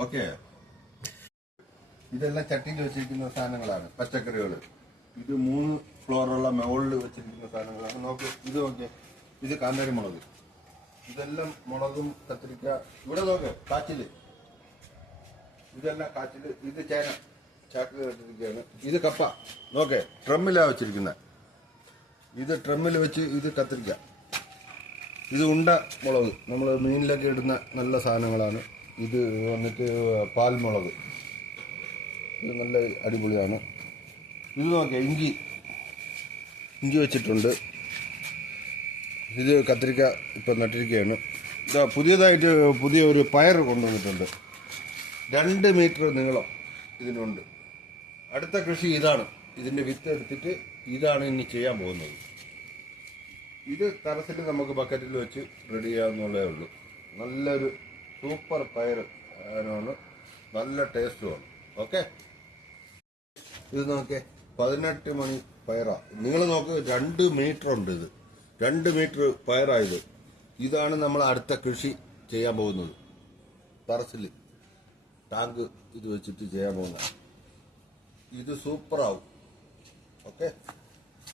Okay. ഇതെല്ലാം ചട്ടിയിൽ വെച്ചിരിക്കുന്ന സാധനങ്ങളാണ്, പച്ചക്കറികൾ. ഇത് 3 ഫ്ലോറുള്ള മുകളിൽ വെച്ചിരിക്കുന്ന സാധനങ്ങളാണ്. ഇത് നോക്കിയേ, ഇത് കാന്താരി മുളക്. ഇതെല്ലാം മുളകും കത്തിരിക്ക. ഇവിടെ നോക്ക്, കാച്ചില്. ഇതെല്ലാം കാച്ചില്. ഇത് ചേന ചാക്കിൽ വെച്ചിരിക്കുകയാണ്. ഇത് കപ്പ. നോക്കേ, ട്രമ്മിലാണ് വെച്ചിരിക്കുന്നത്. ഇത് ട്രമ്മിൽ വെച്ച്. ഇത് കത്തിരിക്ക. ഇത് ഉണ്ട മുളക്, നമ്മൾ മീനിലൊക്കെ ഇടുന്ന നല്ല സാധനങ്ങളാണ്. ഇത് വന്നിട്ട് പാൽമുളക്. ഇത് നല്ല അടിപൊളിയാണ്. ഇത് നോക്കിയാൽ ഇഞ്ചി വെച്ചിട്ടുണ്ട്. ഇത് കത്തിരിക്ക ഇപ്പം നട്ടിരിക്കുകയാണ്. ഇതാ പുതിയ ഒരു പയർ കൊണ്ടുവന്നിട്ടുണ്ട്. 2 മീറ്റർ നീളം ഇതിനുണ്ട്. അടുത്ത കൃഷി ഇതാണ്. ഇതിൻ്റെ വിത്ത് എടുത്തിട്ട് ഇതാണ് ഇനി ചെയ്യാൻ പോകുന്നത്. ഇത് ടെറസിൽ നമുക്ക് ബക്കറ്റിൽ വെച്ച് റെഡി ചെയ്യാവുന്നതേ ഉള്ളൂ. നല്ലൊരു സൂപ്പർ പയർ ആണ്, നല്ല ടേസ്റ്റുമാണ്. ഓക്കെ. ഇത് നോക്കേ, 18 മണി പയറാ. നിങ്ങൾ നോക്ക്, 2 മീറ്റർ ഉണ്ട്. ഇത് 2 മീറ്റർ പയറായത്. ഇതാണ് നമ്മൾ അടുത്ത കൃഷി ചെയ്യാൻ പോകുന്നത്. ടെറസിൽ ടാങ്ക് ഇത് വെച്ചിട്ട് ചെയ്യാൻ പോകുന്നത്. ഇത് സൂപ്പറാവും. ഓക്കെ.